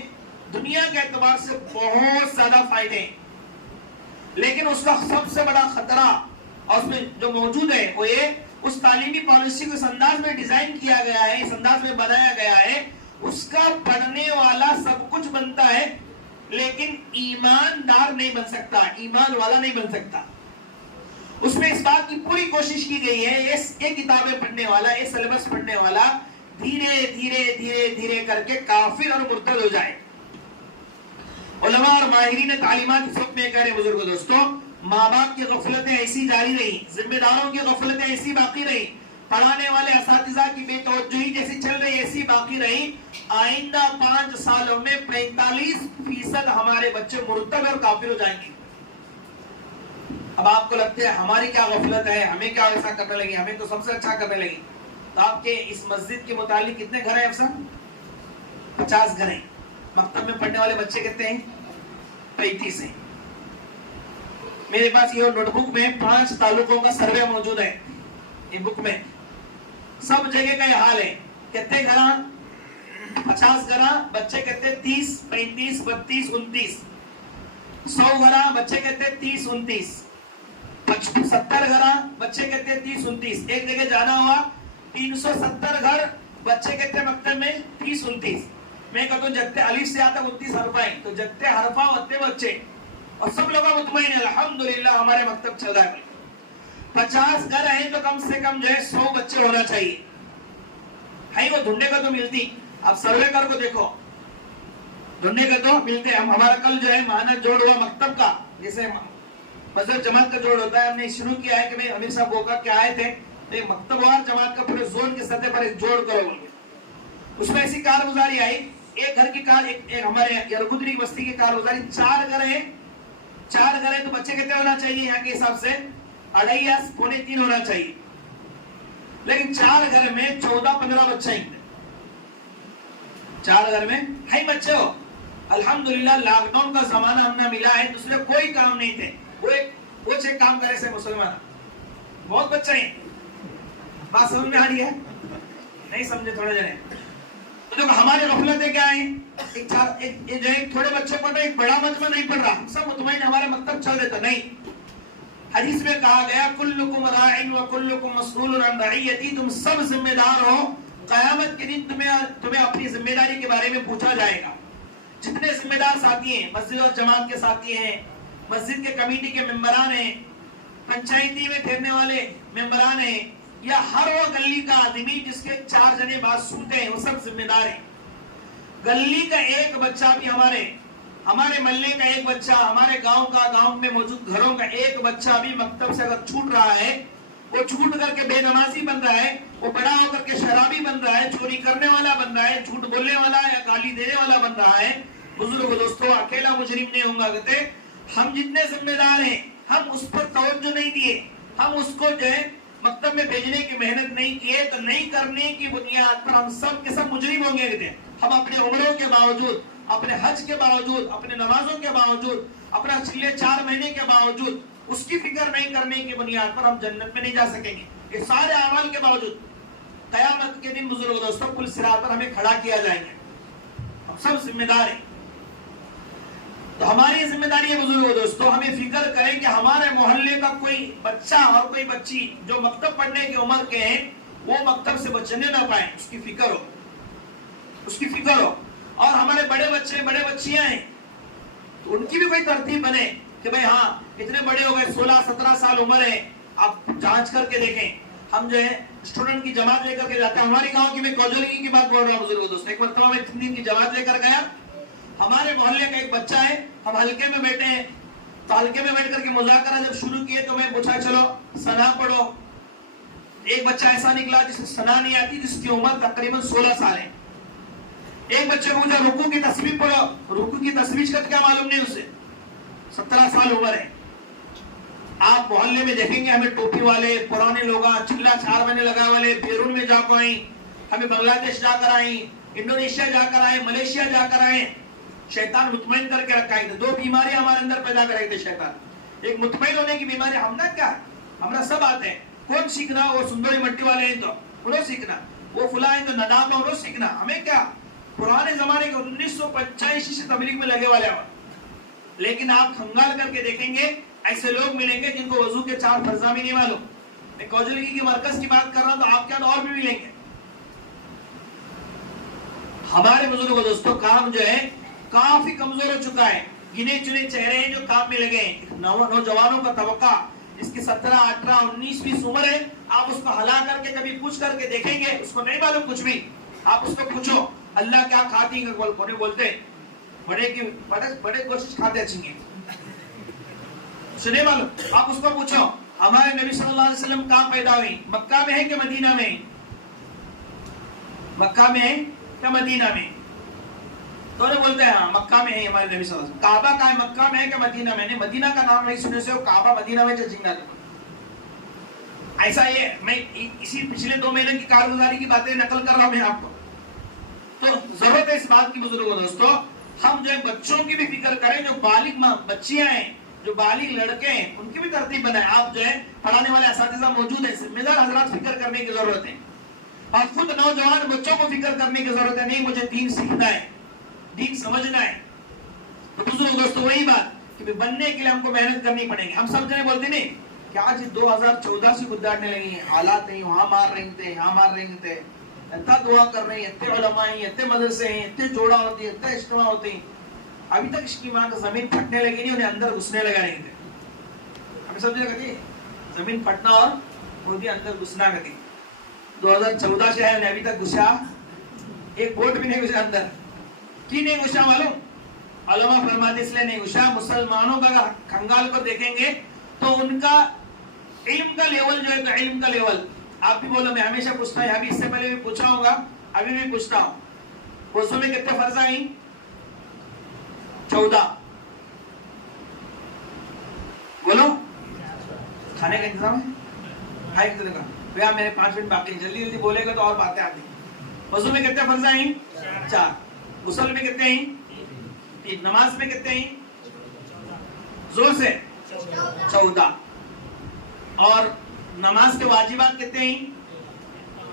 دنیا کے اعتبار سے بہت زیادہ فائدے ہیں، لیکن اس کا سب سے بڑا خطرہ اور اس میں جو موجود ہے وہ یہ، اس تعلیمی پالیسی کو اس انداز میں ڈیزائن کیا گیا ہے، اس انداز میں بنایا گیا ہے، اس کا پڑھنے والا سب کچھ بنتا ہے لیکن ایماندار نہیں بن سکتا، ایمان والا نہیں بن سکتا۔ اس میں اس بات کی پوری کوشش کی گئی ہے یہ کتابیں پڑھنے والا، یہ سلیبس پڑھنے والا دھیرے دھیرے دھیرے دھیرے کر کے کافر اور مرتد ہو جائے۔ علماء اور ماہرین تعلیمات اس وقت میں کہہ رہے بزرگوں دوستوں، ماں باپ کی غفلتیں ایسی جاری رہی، ذمہ داروں کی غفلتیں ایسی باقی رہی، پڑھانے والے اساتذہ کی بے توجہی جیسی چل رہی ایسی باقی رہی، آئندہ 5 سالوں میں 45% ہمارے بچے مرتد اور کافر ہو جائیں گے۔ اب آپ کو لگتا ہے ہماری کیا غفلت ہے، ہمیں کیا ایسا کرنے لگی، ہمیں تو سب سے اچھا کرنے لگی۔ تو آپ کے اس مسجد کے متعلق کتنے گھر ہیں افسر؟ 50 گھر ہیں۔ مکتب میں پڑھنے والے بچے کتنے ہیں؟ 35 ہیں۔ میرے پاس یہ نوٹ بک میں 5 تعلقوں کا سروے موجود ہے، یہ بک میں سب جگہ کا یہ حال ہے۔ کتنے گھر؟ 50 گھر، بچے کہتے 30 35 32 29، 100 گھر بچے کہتے 30 29، 70 گھر بچے کہتے 30 29۔ ایک جگہ جانا ہوا 370 گھر بچے کہتے مکتب میں 30 29۔ میں کہتا ہوں جگتے الف سے آتا 29 حرفہ ہیں، تو جگتے حرفہ ہوتے بچے، اور سب لوگ مطمئن ہیں الحمدللہ ہمارے مکتب چل رہا ہے۔ 50 گھر ہیں تو کم سے کم جو ہے 100 بچے ہونا چاہیے، ہے وہ ڈھونڈنے کا تو ملتی۔ اب سروے کر کو دیکھو، ڈھونڈنے کا تو ملتے۔ ہمارا کل جو ہے ماہانہ جوڑ ہوا مکتب کا، جیسے مذہب جماعت کا جوڑ ہوتا ہے، ہم نے شروع کیا ہے کہ میں امیر صاحب گوکا کے آئے تھے تو مکتب وار جماعت کا پورے زون کی سطح پر ایک جوڑ کرو گے۔ اس میں ایسی کارگزاری آئی، ایک گھر کی کار، ایک ہمارے یرگدری بستی کی کارگزاری، 4 گھر ہیں، 4 گھر ہیں تو بچے کتنے ہونا چاہیے یہاں کے حساب سے؟ 2.5 یا 2.25 ہونا چاہیے، لیکن 4 گھر میں 14-15 بچے ہیں۔ 4 گھر میں ہے بچے ہو۔ الحمدللہ لاک ڈاؤن کا زمانہ ہم نے ملا ہے، دوسرے کوئی کام نہیں تھے، وہ چھ کام کرے سے مسلمان بہت بچے ہیں۔ بات سمجھ میں آ رہی ہے؟ نہیں سمجھے تھوڑے جنے تو ہمارے غفلتیں کیا ہیں؟ ایک تھوڑے بچے پڑھ رہے، ایک بڑا مجمع نہیں پڑھ رہا، سب مطمئن ہمارا مکتب چل دیتا نہیں۔ حدیث میں کہا گیا کلکم راع وکلکم مسئول عن رعیتی، تم سب ذمہ دار ہو، قیامت کے دن تمہیں اپنی ذمہ داری کے بارے میں پوچھا جائے گا۔ جتنے ذمہ دار ساتھی ہیں، مسجد اور جماعت کے ساتھی ہیں، مسجد کے کمیٹی کے ممبران ہیں، پنچایتی میں ٹھہرنے والے ممبران ہیں، یا ہر وہ گلی کا آدمی جس کے 4 جنے بات سنتے ہیں، وہ سب ذمہ دار ہیں۔ گلی کا ایک بچہ بھی ہمارے محلے کا ایک بچہ، ہمارے گاؤں میں موجود گھروں کا ایک بچہ بھی مکتب سے اگر چھوٹ رہا ہے، وہ چھوٹ کر کے بے نمازی بن رہا ہے، وہ بڑا ہو کر کے شرابی بن رہا ہے، چوری کرنے والا بن رہا ہے، جھوٹ بولنے والا یا گالی دینے والا بن رہا ہے، بزرگ دوستوں اکیلا مجرم نہیں ہوں گا کہتے۔ ہم جتنے ذمہ دار ہیں، ہم اس پر توجہ نہیں دیے، ہم اس کو جو ہے مکتب میں بھیجنے کی محنت نہیں کیے، تو نہیں کرنے کی بنیاد پر ہم سب کے سب مجرم ہوں گے کہتے ہیں۔ ہم اپنے عمروں کے باوجود، اپنے حج کے باوجود، اپنے نمازوں کے باوجود، اپنا پچھلے 4 مہینے کے باوجود اس کی فکر نہیں کرنے کی بنیاد پر ہم جنت میں نہیں جا سکیں گے۔ یہ سارے اعمال کے باوجود قیامت کے دن بزرگ دوستوں پل صراط پر ہمیں کھڑا کیا جائے گا، ہم سب ذمہ دار ہیں۔ تو ہماری ذمہ داری ہے بزرگوں دوستوں، ہمیں فکر کریں کہ ہمارے محلے کا کوئی بچہ اور کوئی بچی جو مکتب پڑھنے کی عمر کے ہیں وہ مکتب سے بچنے نہ پائیں، اس کی فکر ہو، اس کی فکر ہو۔ اور ہمارے بڑے بچے بڑے بچیاں ہیں تو ان کی بھی کوئی ترتیب بنے کہ بھائی ہاں اتنے بڑے ہو گئے 16-17 سال عمر ہے, آپ جانچ کر کے دیکھیں. ہم جو ہے اسٹوڈنٹ کی جماعت لے کر کے جاتے ہیں. ہماری گاؤں کی میں کوجلگی کی بات بول رہا ہوں بزرگوں دوست. ایک مرتبہ میں 3 دن کی جماعت لے کر گیا, ہمارے محلے کا ایک بچہ ہے, ہم ہلکے میں بیٹھے ہیں, تو ہلکے میں بیٹھ کر کے مذاکرہ جب شروع کیے تو میں پوچھا چلو ثنا پڑھو. ایک بچہ ایسا نکلا جسے ثنا نہیں آتی, جس کی عمر تقریباً 16 سال ہے. ایک بچے کو پوچھا رکوع کی تسبیح پڑھو, رکوع کی تسبیح کا کیا معلوم نہیں اسے, 17 سال عمر ہے. آپ محلے میں دیکھیں گے ہمیں ٹوپی والے پرانے لوگ چلا 4 مہینے لگا والے بیرون میں جا کر آئیں, ہمیں بنگلہ دیش جا کر آئیں, انڈونیشیا جا کر آئیں, ملیشیا جا کر آئیں. شیطان مطمئن کر کے رکھا ہے. 2 بیماری ہمارے اندر پیدا کر رہے تھے شیطان. ایک مطمئن ہونے کی بیماری, ہم نہ کیا ہمارا سب آتے ہیں. کون سیکھنا, وہ سندری مٹی والے ہیں تو انہوں سیکھنا, وہ فلاں ہیں تو ندام انہوں سیکھنا. ہمیں کیا پرانے زمانے کے 1985 سے تبلیغ میں لگے والے ہیں. لیکن آپ کھنگال کر کے دیکھیں گے ایسے لوگ ملیں گے جن کو وضو کے 4 فرضاں بھی نہیں معلوم. میں کوجلگی کی مرکز کی بات کر رہا ہوں تو آپ کے یہاں اور بھی ملیں گے. ہمارے بزرگوں دوستوں کام جو ہے کافی کمزور ہو چکا ہے. گنے چنے چہرے ہیں جو کام میں لگے ہیں. نوجوانوں کا طبقہ جس کی 17, 18, 19, 20 عمر ہے, آپ اس کو ہلا کر کے کبھی پوچھ کر کے دیکھیں گے, اس کو نہیں معلوم کچھ بھی. آپ اس کو پوچھو اللہ کیا کھاتی ہیں, کونے بولتے ہیں بڑے کوشش کھاتے اچھی ہیں, سنے معلوم. آپ اس کو پوچھو ہمارے نبی صلی اللہ علیہ وسلم کہاں پیدا ہوئی, مکہ میں ہے کہ مدینہ میں, مکہ میں ہے یا مدینہ میں. تو انہیں بولتے ہیں ہاں مکہ میں ہے ہمارے نبی صلی اللہ علیہ وسلم. کعبہ کا ہے مکہ میں ہے کہ مدینہ میں, مدینہ کا نام نہیں سنے سے کعبہ مدینہ میں جنگا. ایسا یہ میں اسی پچھلے 2 مہینے کی کارگزاری کی باتیں نقل کر رہا ہوں میں آپ کو. تو ضرورت ہے اس بات کی بزرگوں دوستوں, ہم جو ہے بچوں کی بھی فکر کریں. جو بالغ بچیاں ہیں, جو بالغ لڑکے ہیں, ان کی بھی ترتیب بنائیں. آپ جو ہے پڑھانے والے اساتذہ موجود ہیں, ذمہ دار حضرات فکر کرنے کی ضرورت ہے. اور خود نوجوان بچوں کو فکر کرنے کی ضرورت ہے. نہیں مجھے دین سیکھنا ہے, دین سمجھنا ہے. تو بزرگوں دوستوں وہی بات کہ بننے کے لیے ہم کو محنت کرنی پڑے گی. ہم سب جنے بولتے نہیں کہ آج 2014 سے گداڑنے لگی ہیں, حالات نہیں, وہاں مار رہے تھے, یہاں مار رہے تھے, اتنا دعا کر رہے ہیں, اتنے علماء ہیں, اتنے مدرسے ہیں, اتنے جوڑا ہوتی ہے, اتنے اجتماع ہوتے ہیں. ابھی تک اس کی وہاں کا زمین پھٹنے لگی نہیں, انہیں اندر گھسنے لگا نہیں تھے. ہمیں سمجھے گا زمین پھٹنا اور وہ بھی اندر گھسنا گتی. 2014 سے ہے, انہیں ابھی تک گھسا ایک ووٹ بھی نہیں گھسا اندر. کی نہیں گھسا معلوم؟ علماء فرماتے اس لیے نہیں گھسا. مسلمانوں کا کھنگال کو دیکھیں گے تو ان کا علم کا لیول جو ہے, تو علم کا لیول آپ بھی بولو. میں ہمیشہ پوچھتا ہوں, ابھی اس سے پہلے بھی پوچھا ہوگا, ابھی بھی پوچھتا ہوں, وضو میں کتنے فرض آئیں؟ 14. بولو. کھانے کا انتظام ہے, کھائے کتنے کا بھیا, میرے 5 منٹ باقی, جلدی جلدی بولے گا تو اور باتیں آتی. وضو میں کتنے فرض آئیں؟ 4. غسل میں کتنے ہیں؟ 3. نماز میں کتنے ہیں؟ زور سے 14. اور نماز کے واجبات کتنے ہیں؟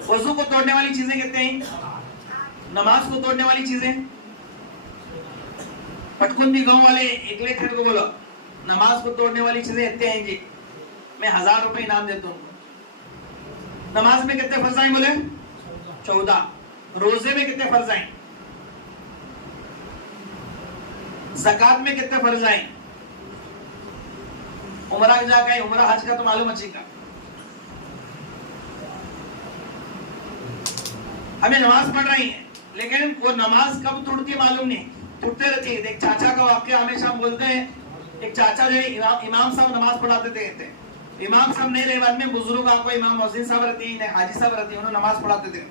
وضو کو توڑنے والی چیزیں کتنے ہیں؟ نماز کو توڑنے والی چیزیں پٹکندی گاؤں والے اگلے کھڑ کو بولو, نماز کو توڑنے والی چیزیں اتنے ہیں جی, میں 1000 روپے انعام دیتا ہوں. نماز میں کتنے فرض آئیں بولے؟ 14. روزے میں کتنے فرض آئیں؟ زکات میں کتنے فرض آئیں؟ عمرہ جا کے عمرہ حج کا تو معلوم اچھی کا. ہمیں نماز پڑھ رہی ہیں, لیکن وہ نماز کب ٹوٹتی معلوم نہیں, ٹوٹتے رہتی ہے. ایک چاچا کا واقعہ ہمیشہ ہم بولتے ہیں, ایک چاچا جو ہے امام صاحب نماز پڑھاتے تھے. امام صاحب نہیں رہے, بعد میں بزرگ آپ کو امام محسن صاحب رہتی ہیں, حاجی صاحب رہتی ہیں, انہوں نماز پڑھاتے تھے.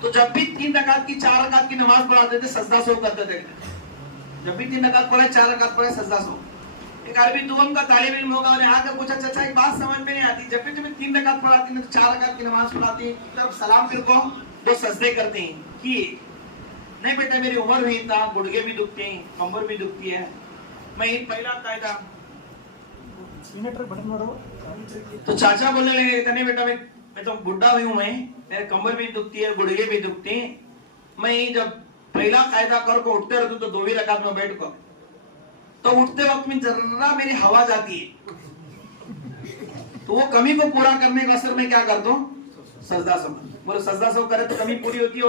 تو جب بھی 3 رکعت کی 4 رکعت کی نماز پڑھاتے تھے, سجدہ سو کرتے تھے. جب بھی 3 رکعت پڑھے 4 رکعت پڑھے سجدہ سو. ایک عربی دوم کا طالب علم ہوگا, انہیں آ کر پوچھا چچا ایک بات سمجھ میں نہیں آتی, جب بھی تمہیں 3 رکعت پڑھاتی ہیں 4 رکعت کی نماز پڑھاتی ہیں, جب سلام پھر کو وہ سجدے کرتے ہیں کہ نہیں بیٹا میری عمر بھی تھا, گڑگے بھی دکھتے ہیں, کمر بھی دکھتی ہے, میں پہلا قاعدہ. تو چاچا بولنے لگے نہیں بیٹا میں تو بڈھا ہوئی ہوں, میں میرے کمر بھی دکھتی ہے, گڑگے بھی دکھتے ہیں, میں جب پہلا قاعدہ کر کو اٹھتے رہتا ہوں تو 2 ہی رکعت میں بیٹھ کر, تو اٹھتے وقت میں ذرا میری ہوا جاتی ہے, تو وہ کمی کو پورا کرنے کا اثر میں کیا کرتا ہوں؟ سجدہ سو. بولو سجدہ سو کرے تو کمی پوری ہوتی ہو.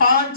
5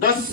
10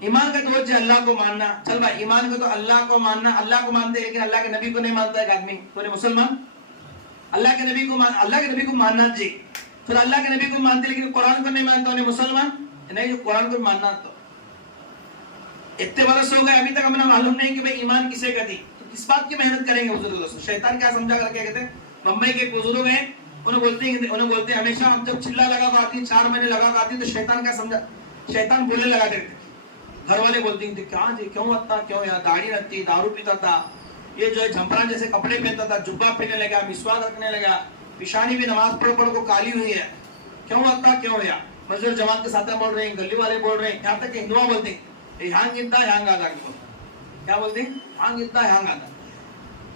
ایمان کا تو وجہ اللہ کو ماننا. چل بھائی ایمان کا تو اللہ کو ماننا, اللہ کو مانتے لیکن اللہ کے نبی کو نہیں مانتا ایک آدمی, تو نہیں مسلمان. اللہ کے نبی کو ماننا چاہیے. پھر اللہ کے نبی کو مانتے لیکن قرآن کو نہیں مانتا, انہیں مسلمان نہیں. جو قرآن کو ماننا, تو اتنے برس ہو گئے ابھی تک ہمیں معلوم نہیں کہ بھائی ایمان کسے کا دی, تو کس بات کی محنت کریں گے بزرگ دوستوں. شیطان کیا سمجھا کر کے کہتے ہیں, ممبئی کے ایک بزرگ ہیں, انہیں بولتے ہیں ہمیشہ ہم جب چلا لگا کر آتی 4 مہینے لگا کر آتی تو شیطان کیا سمجھا, شیطان بولنے لگا کرتے. گھر والے بولتے ہیں کیا جی کیوں آتا, کیوں یار داڑھی رکھتی, دارو پیتا تھا, یہ جو ہے جھمپران جیسے کپڑے پہنتا تھا, جبہ پہننے لگا, مسواک رکھنے لگا, پیشانی بھی نماز پڑھ پڑھ کو کالی ہوئی ہے, کیوں آتا کیوں یا. مسجد جماعت کے ساتھ بول رہے ہیں, گلی والے بول رہے ہیں, یہاں تک کہ ہندوؤں بولتے ہیں یہاں گنتا ہے یہاں آتا, کیا بولتے ہیں یہاں گنتا ہے یہاں آتا.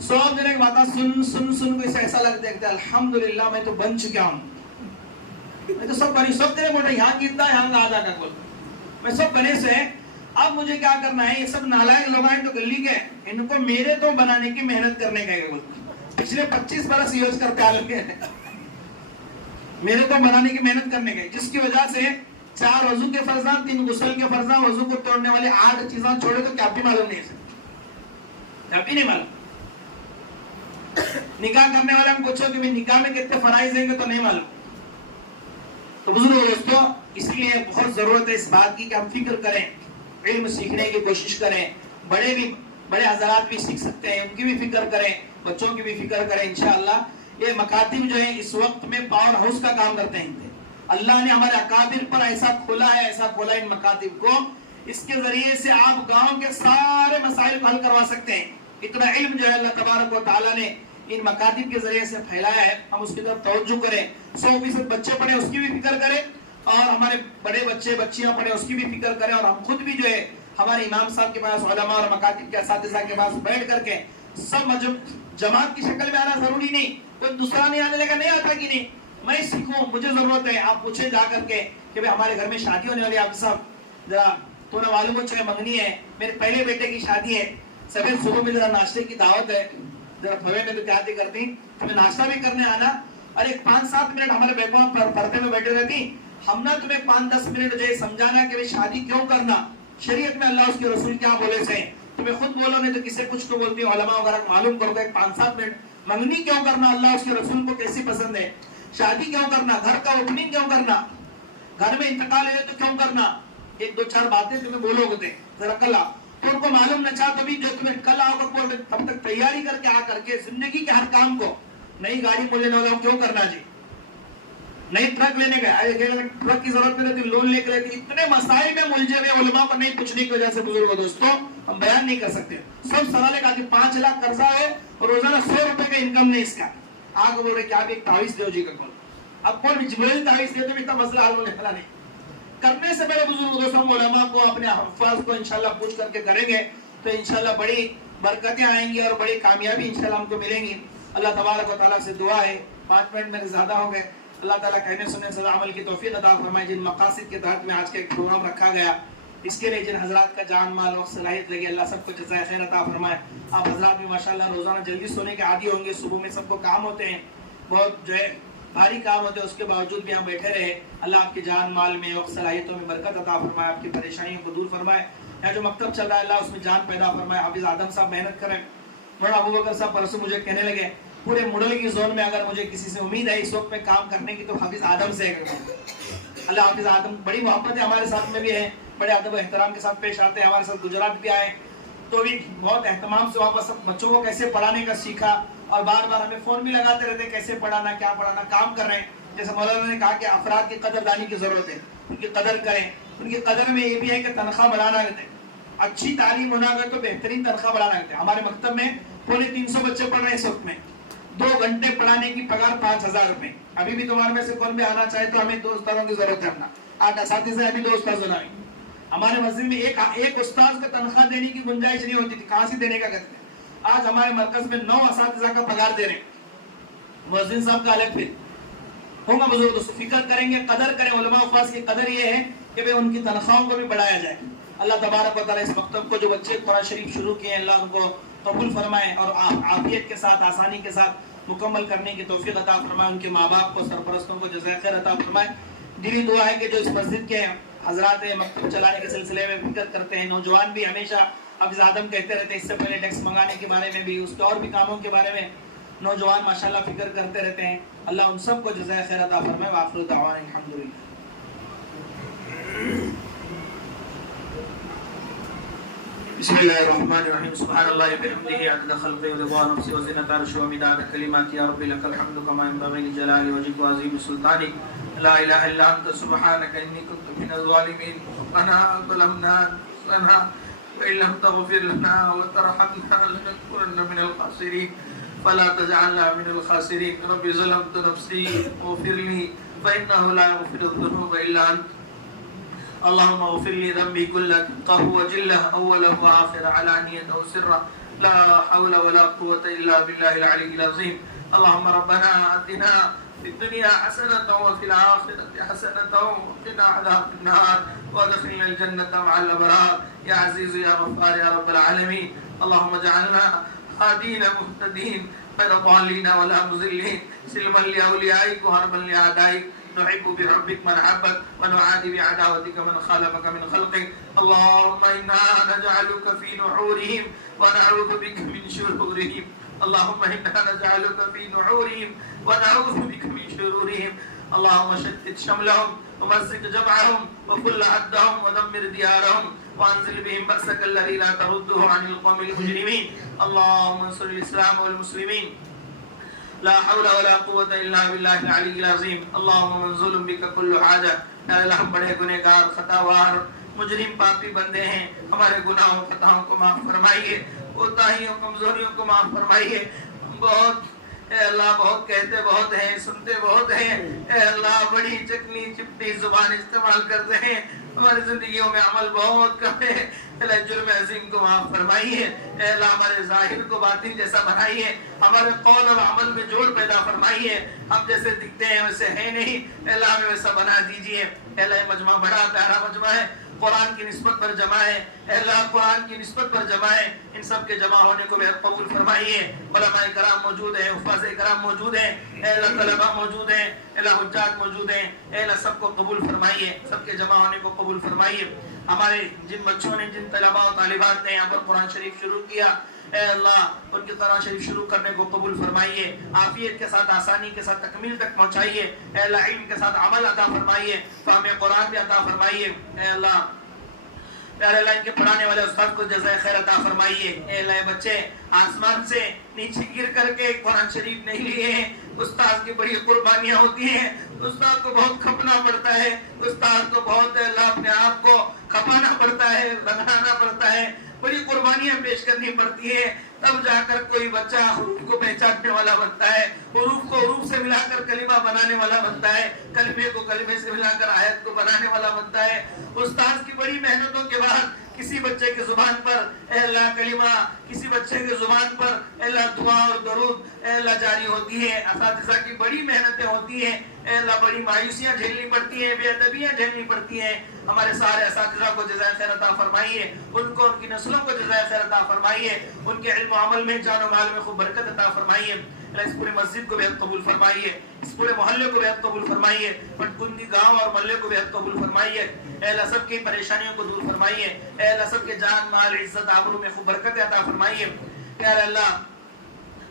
100 دن کی بات سن کو ایسا لگتا ہے کہ الحمدللہ میں تو بن چکا ہوں, میں تو سب بنی, سب تیرے بول رہے یہاں گنتا ہے یہاں آتا کا بول, میں سب بنے سے. اب مجھے کیا کرنا ہے, یہ سب نالائق لوگ ہیں تو گلی کے, ان کو میرے تو بنانے کی محنت کرنے کا ہے. پچھلے 25 برس یوز کرتے آ لگے ہیں, میرے کو بنانے کی محنت کرنے کا, جس کی وجہ سے 4 وضو کے فرضاں, 3 غسل کے فرضاں, وضو کو توڑنے والے 8 چیزاں چھوڑے تو کیا بھی معلوم نہیں ہے, کیا بھی نہیں معلوم. نکاح کرنے والے ہم پوچھو کہ نکاح میں کتنے فرائض ہیں تو نہیں معلوم. تو بزرگوں دوستوں, اس لیے بہت ضرورت ہے اس بات کی کہ ہم فکر کریں, علم سیکھنے کی کوشش کریں. بڑے حضرات بھی سیکھ سکتے ہیں, ان کی بھی فکر کریں, بچوں کی بھی فکر کریں. انشاءاللہ یہ مکاتب جو ہیں اس وقت میں پاور ہاؤس کا کام کرتے ہیں. اللہ نے ہمارے اکابر پر ایسا کھولا ہے ان مکاتب کو, اس کے ذریعے سے آپ گاؤں کے سارے مسائل کو حل کروا سکتے ہیں. اتنا علم جو ہے اللہ تبارک و تعالیٰ نے ان مکاتب کے ذریعے سے پھیلایا ہے. ہم اس کی طرف توجہ کریں, 100% بچے پڑھیں اس کی بھی فکر کریں, اور ہمارے بڑے بچے بچیاں پڑھیں اس کی بھی فکر کریں, اور ہم خود بھی جو ہے ہمارے امام صاحب کے پاس, علماء اور مکاتب کے اساتذہ کے پاس بیٹھ کر کے سب جماعت کی شکل میں آنا ضروری نہیں. کوئی دوسرا نہیں آنے لگا, نہیں آتا کہ نہیں میں سیکھوں, مجھے ضرورت ہے. آپ پوچھیں جا کر کے کہ ہمارے گھر میں شادی ہونے والی, آپ صاحب ذرا تو نہ معلوم ہو چاہے منگنی ہے, میرے پہلے بیٹے کی شادی ہے, سویر صبح میں ذرا ناشتے کی دعوت ہے, ذرا بھوے میں تو کیا کرتی تمہیں ناشتہ بھی کرنے آنا, اور ایک 5-7 منٹ ہمارے بیگم پردے میں بیٹھے رہتی, ہم نے تمہیں 5-10 منٹ جو سمجھانا کہ شادی کیوں کرنا, شریعت میں اللہ اس کے رسول کیا بولے سے, تمہیں خود بولو نہیں تو کسے کچھ تو بولتی ہو, علماء وغیرہ معلوم کرو گے 5-7 منٹ منگنی کیوں کرنا, اللہ اس کے رسول کو کیسی پسند ہے, شادی کیوں کرنا, گھر کا اوپننگ کیوں کرنا, گھر میں انتقال ہے تو کیوں کرنا, 1-2-4 باتیں تمہیں بولو گے ذرا کل آ, تو ان کو معلوم نہ چاہ تو بھی جو تمہیں کل آؤ گا بول تب تک تیاری کر کے آ کر کے زندگی کے ہر کام کو, نئی گاڑی کو لینے والا کیوں کرنا جی, نئی ٹرک لینے کا, ٹرک کی ضرورت نہیں رہتی, لون لے کے رہتی, اتنے مسائل میں ملجھے ہوئے علماء کو نہیں پوچھنے کی وجہ سے بزرگوں دوستوں ہم بیان نہیں کر سکتے. سب سوالے کا 5 لاکھ قرضہ ہے اور روزانہ 100 روپے کا انکم نہیں اس کا, آگے بول رہے کہ آپ ایک تعویذ دو جی کا کون, اب کون جبریل تعویذ دے تو اتنا مسئلہ حل ہونے والا نہیں. کرنے سے پہلے بزرگوں دوستوں ہم علماء کو, اپنے حفاظ کو انشاءاللہ پوچھ کر کے کریں گے تو انشاءاللہ بڑی برکتیں آئیں گی اور بڑی کامیابی انشاءاللہ ہم کو ملیں گی. اللہ تبارک و تعالیٰ سے دعا ہے, 5 منٹ میں زیادہ ہو گئے, اللہ تعالیٰ کہنے سننے سے عمل کی توفیق عطا فرمائے. جن مقاصد کے تحت میں آج کا ایک پروگرام رکھا گیا, اس کے لیے جن حضرات کا جان مال اور صلاحیت لگی, اللہ سب کو جزائے خیر عطا فرمائے. آپ حضرات بھی ماشاءاللہ روزانہ جلدی سونے کے عادی ہوں گے, صبح میں سب کو کام ہوتے ہیں, بہت جو ہے بھاری کام ہوتے ہیں, اس کے باوجود بھی ہم بیٹھے رہے. اللہ آپ کے جان مال میں اور صلاحیتوں میں برکت عطا فرمائے, آپ کی پریشانیوں کو دور فرمائے. یا جو مکتب چل رہا ہے اللہ اس میں جان پیدا فرمائے. حافظ آدم صاحب محنت کریں. مولانا ابو بکر صاحب پرسوں مجھے کہنے لگے پورے مڈل کی زون میں اگر مجھے کسی سے امید ہے اس وقت میں کام کرنے کی تو حافظ آدم سے ہے. اللہ حافظ آدم بڑی محبت ہے ہمارے ساتھ میں بھی ہے, بڑے ادب و احترام کے ساتھ پیش آتے ہیں. ہمارے ساتھ گجرات بھی آئے تو بھی بہت اہتمام سے واپس بچوں کو کیسے پڑھانے کا سیکھا, اور بار بار ہمیں فون بھی لگاتے رہتے کیسے پڑھانا, کیا پڑھانا, کام کر رہے ہیں. جیسے مولانا نے کہا کہ افراد کی قدردانی کی ضرورت ہے, ان کی قدر کریں. ان کی قدر میں یہ بھی ہے کہ تنخواہ بڑھانا رہتے, اچھی تعلیم ہونا اگر تو بہترین تنخواہ بڑھانا رہتے. ہمارے مکتب میں 350 بچے پڑھ رہے ہیں اس وقت میں, 2 گھنٹے پڑھانے کی پگار 5000 روپے. ابھی بھی تمہارے میں سے کون بھی آنا چاہے تو ہمیں 2 استادوں کی ضرورت ہے. اپنا 8 اساتذہ ابھی 2 استاد بنائیں. ہمارے مسجد میں ایک استاد کا تنخواہ دینے کی گنجائش نہیں ہوتی تھی, کہاں سے دینے کا کہتے ہیں. آج ہمارے مرکز میں 9 اساتذہ کا پگار دے رہے ہیں, مؤذن صاحب کا الگ پھر ہوگا. بزرگ دوستوں فکر کریں گے, قدر کریں. علماء افاظ کی قدر یہ ہے کہ بھئی ان کی تنخواہوں کو بھی بڑھایا جائے. اللہ تبارک و تعالیٰ اس مکتب کو جو بچے قرآن شریف شروع کیے ہیں اللہ ان کو قبول فرمائے اور عافیت کے ساتھ آسانی کے ساتھ مکمل کرنے کی توفیق عطا فرمائے. ان کے ماں باپ کو سرپرستوں کو جزائے خیر عطا فرمائے. دلی دعا ہے کہ جو اس مسجد کے حضرات مکتب چلانے کے سلسلے میں فکر کرتے ہیں. نوجوان بھی ہمیشہ حافظ آدم کہتے رہتے ہیں, اس سے پہلے ٹیکس منگانے کے بارے میں بھی, اس کے اور بھی کاموں کے بارے میں نوجوان ماشاءاللہ فکر کرتے رہتے ہیں. اللہ ان سب کو جزائے خیر عطا فرمائے. وآخر دعوانا الحمدللہ. بسم اللہ الرحمن الرحیم. سبحان اللہ وبحمدہ عدد خلقہ ورضا نفسہ وزنۃ عرشہ ومداد کلماتہ. یا رب لک الحمد کما ينبغي لجلال وجهك وعظیم سلطانک. لا الہ الا انت سبحانک انی کنت من الظالمین. ربنا ظلمنا انفسنا وان لم تغفر لنا وترحمنا لنكونن من الخاسرین. فلا تجعلنا من الخاسرین. رب ظلمت نفسی واغفر لی فانه لا يغفر الذنوب الا انت. اللهم اغفر لي ذنبي كله دقه وجله اوله واخره علانيه او سره. لا حول ولا قوه الا بالله العلي العظيم. اللهم ربنا آتنا في الدنيا حسنه وفي الاخره حسنه وقنا عذاب النار وادخلنا الجنه مع الابرار يا عزيز يا غفار يا رب العالمين. اللهم اجعلنا هادين مهتدين غير ضالين ولا مضلين سلما لاوليائك وهربا لاعدائك. نحب بربك من حبك ونعادي بعداوتك من خالفك من خلقك. اللهم إنا نجعلك في نحورهم ونعوذ بك من شرورهم. اللهم إنا نجعلك في نحورهم ونعوذ بك من شرورهم. اللهم شتت شملهم ومزق جمعهم وكل عدهم ودمر ديارهم وانزل بهم بأسك الذي لا ترده عن القوم المجرمين. اللهم انصر الإسلام والمسلمين. لا حول ولا قوة إلا بالله العلي العظيم. اللهم من ظلم بك كل حاجة. اے اللہ ہم بڑے گنہگار خطاوار مجرم پاپی بندے ہیں, ہمارے گناہوں خطاؤں کو معاف فرمائیے, کوتاہیوں کمزوریوں کو معاف فرمائیے. بہت اے اللہ بہت کہتے بہت ہیں, سنتے بہت ہیں. اے اللہ بڑی چکنی چپٹی زبان استعمال کرتے ہیں, ہماری زندگیوں میں عمل بہت کم ہے. اللہ جرم عظیم کو معاف فرمائیے. اے اللہ ہمارے ظاہر کو باطن جیسا بنائیے, ہمارے قول اور عمل میں جوڑ پیدا فرمائیے. ہم جیسے دکھتے ہیں ویسے ہیں نہیں, اے اللہ ہمیں ویسا بنا دیجیے. اے اللہ یہ مجمع بڑا پیارا مجمع ہے, قرآن کی نسبت پر جمع ہے. اے اللہ قرآن کی نسبت پر جمع ہے, ان سب کے جمع ہونے کو بے قبول فرمائیے. علماء کرام موجود ہیں, حفاظ کرام موجود ہیں, اے اللہ طلباء موجود ہیں, اے اللہ حجاج موجود ہیں. اے اللہ سب کو قبول فرمائیے, سب کے جمع ہونے کو قبول فرمائیے. ہمارے جن بچوں نے, جن طلباء و طالبات نے یہاں پر قرآن شریف شروع کیا, اے اللہ ان کے قرآن شریف شروع کرنے کو قبول فرمائیے. عافیت کے ساتھ, آسانی کے ساتھ تکمیل تک پہنچائیے. اے اللہ علم کے ساتھ عمل عطا فرمائیے, فہم قرآن بھی عطا فرمائیے. اے اللہ پیارے اللہ ان کے پڑھانے والے استاد کو جزائے خیر عطا فرمائیے. اے اللہ بچے آسمان سے نیچے گر کر کے قرآن شریف نہیں لیے ہیں, استاد کی بڑی قربانیاں ہوتی ہیں, استاد کو بہت کھپنا پڑتا ہے, استاد کو بہت اللہ اپنے آپ کو کھپانا پڑتا ہے, رگڑانا پڑتا ہے, بڑی قربانیاں پیش کرنی پڑتی ہیں, تب جا کر کوئی بچہ حروف کو پہچاننے والا بنتا ہے, حروف کو حروف سے ملا کر کلمہ بنانے والا بنتا ہے, کلمے کو کلمے سے ملا کر آیت کو بنانے والا بنتا ہے. استاد کی بڑی محنتوں کے بعد کسی بچے کی زبان پر اے اللہ کلمہ, کسی بچے کی زبان پر اے اللہ دعا اور درود اے اللہ جاری ہوتی ہے. اساتذہ کی بڑی محنتیں ہوتی ہیں, اے اللہ بڑی مایوسیاں جھیلنی پڑتی ہیں, بے ادبیاں جھیلنی پڑتی ہیں. ہمارے سارے اساتذہ کو جزائے خیر عطا فرمائیے, ان کو ان کی نسلوں کو جزائے خیر عطا فرمائیے, ان کے علم و عمل میں, جان و مال میں خوب برکت عطا فرمائیے. اللہ اس پورے مسجد کو بہت قبول فرمائیے, اس پورے محلے کو بہت قبول فرمائیے, پٹکنڈی گاؤں اور محلے کو بہت قبول فرمائیے. اے اللہ سب کی پریشانیوں کو دور فرمائیے. اے اللہ سب کے جان مال عزت آبرو میں خوب برکت عطا فرمائیے. اے اللہ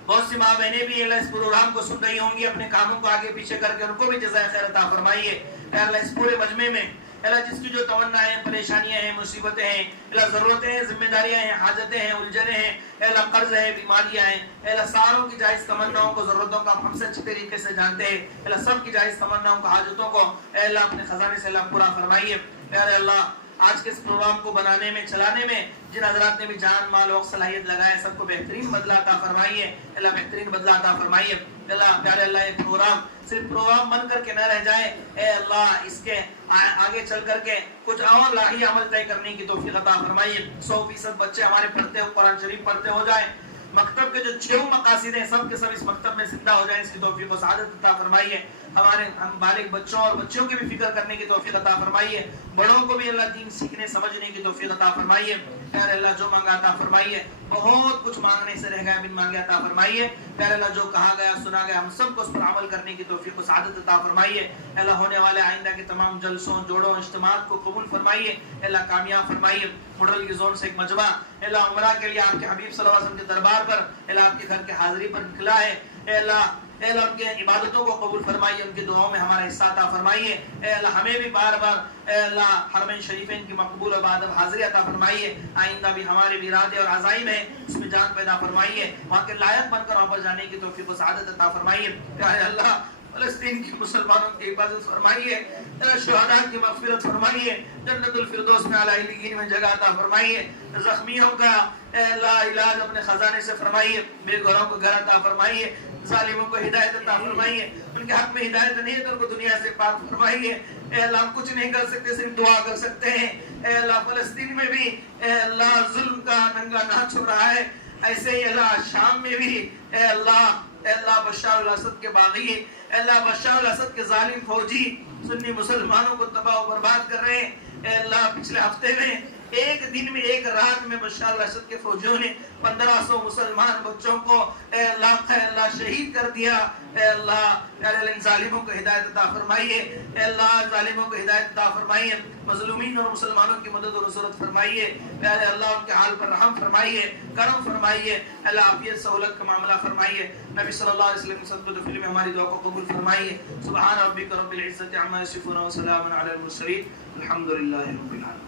بہت سی ماں بہنیں بھی اللہ اس پروگرام کو سن رہی ہوں گی, اپنے کاموں کو آگے پیچھے کر کے ان کو بھی جزائے خیر عطا فرمائیے. اے اللہ اس پورے مجمع میں اللہ جس کی جو تمنا ہے, پریشانیاں ہیں, مصیبتیں ہیں, اللہ ضرورتیں ہیں, ذمہ داریاں ہیں, حاجتیں ہیں, الجھنیں ہیں, اے اللہ قرض ہے, بیماریاں ہیں, اے اللہ ساروں کی جائز تمناؤں کو, ضرورتوں کو ہم سے اچھے طریقے سے جانتے ہیں. اے اللہ سب کی جائز تمناؤں کو, حاجتوں کو اے اللہ اپنے خزانے سے اللہ پورا فرمائیے. اے اللہ آج کے اس پروگرام کو بنانے میں, چلانے میں جن حضرات نے بھی جان مال وقت صلاحیت لگائے, سب کو بہترین بدلہ عطا فرمائیے. اللہ بہترین بدلہ عطا فرمائیے. اللہ پیارے اللہ یہ پروگرام صرف پروگرام بن کر کے نہ رہ جائے, اے اللہ اس کے آگے چل کر کے کچھ اور لاہی عمل طے کرنے کی توفیق عطا فرمائیے. 100% بچے ہمارے پڑھتے ہو, قرآن شریف پڑھتے ہو جائیں, مکتب کے جو 6 مقاصد ہیں سب کے سب اس مکتب میں زندہ ہو جائیں, اس کی توفیق و سعادت عطا فرمائیے. ہمارے ہم بالغ بچوں اور بچوں کی بھی فکر کرنے کی توفیق عطا فرمائیے, بڑوں کو بھی اللہ دین سیکھنے سمجھنے کی توفیق عطا فرمائیے. پیارے اللہ جو مانگا عطا فرمائیے, بہت کچھ مانگنے سے رہ گیا, بن مانگے عطا فرمائیے. پیارے اللہ جو کہا گیا سنا گیا ہم سب کو اس پر عمل کرنے کی توفیق و سعادت عطا فرمائیے. اللہ ہونے والے آئندہ کے تمام جلسوں جوڑوں اجتماعات کو قبول فرمائیے, اللہ کامیاب فرمائیے. مڈل کی زون سے ایک مجمع اللہ عمرہ کے لیے آپ کے حبیب صلی اللہ علیہ وسلم کے دربار پر, اللہ آپ کے گھر کے حاضری پر نکلا ہے. اے اللہ ان کے عبادتوں کو قبول فرمائیے, ان کی دعاؤں میں ہمارا حصہ عطا فرمائیے. اے اللہ ہمیں بھی بار بار اے اللہ حرمین شریفین کی مقبول عبادت حاضری عطا فرمائیے. آئندہ بھی ہمارے بھی ارادے اور عزائم ہیں, اس میں جان پیدا فرمائیے, وہاں کے لائق بن کر وہاں پر جانے کی توفیق و سعادت عطا فرمائیے. پیارے اللہ فلسطین کے مسلمانوں کی حفاظت فرمائیے, شہداء کی مغفرت فرمائیے, جنت الفردوس میں اعلی علیین میں جگہ عطا فرمائیے. زخمیوں کا اے اللہ علاج اپنے خزانے سے فرمائیے, بے گھروں کو گھر عطا فرمائیے, ظالموں کو ہدایت عطا فرمائیے, ان کے حق میں ہدایت نہیں ہے تو ان کو دنیا سے پاک فرمائیے. اے اللہ ہم کچھ نہیں کر سکتے, صرف دعا کر سکتے ہیں. اے اللہ فلسطین میں بھی اے اللہ ظلم کا ننگا ناچ ہو رہا ہے, ایسے ہی اللہ شام میں بھی اے اللہ بشار الاسد کے باغی, اے اللہ بشار الاسد کے ظالم فوجی سنی مسلمانوں کو تباہ و برباد کر رہے ہیں. اے اللہ پچھلے ہفتے میں ایک دن میں ایک رات میں بشار الاسد کے فوجیوں نے 1500 مسلمان بچوں کو اے اللہ شہید کر دیا. اے اللہ ان ظالموں کو ہدایت عطا فرمائیے, اے اللہ ظالموں کو ہدایت عطا فرمائیے, مظلومین اور مسلمانوں کی مدد و نصرت فرمائیے. اے اللہ ان کے حال پر رحم فرمائیے, کرم فرمائیے. اللہ عافیت سہولت کا معاملہ فرمائیے. نبی صلی اللہ علیہ وسلم کی صدقۃ الفیل میں ہماری دعا کو قبول فرمائیے. سبحان ربک رب العزۃ عما یصفون وسلام علی المرسلین الحمد للہ رب العالمین.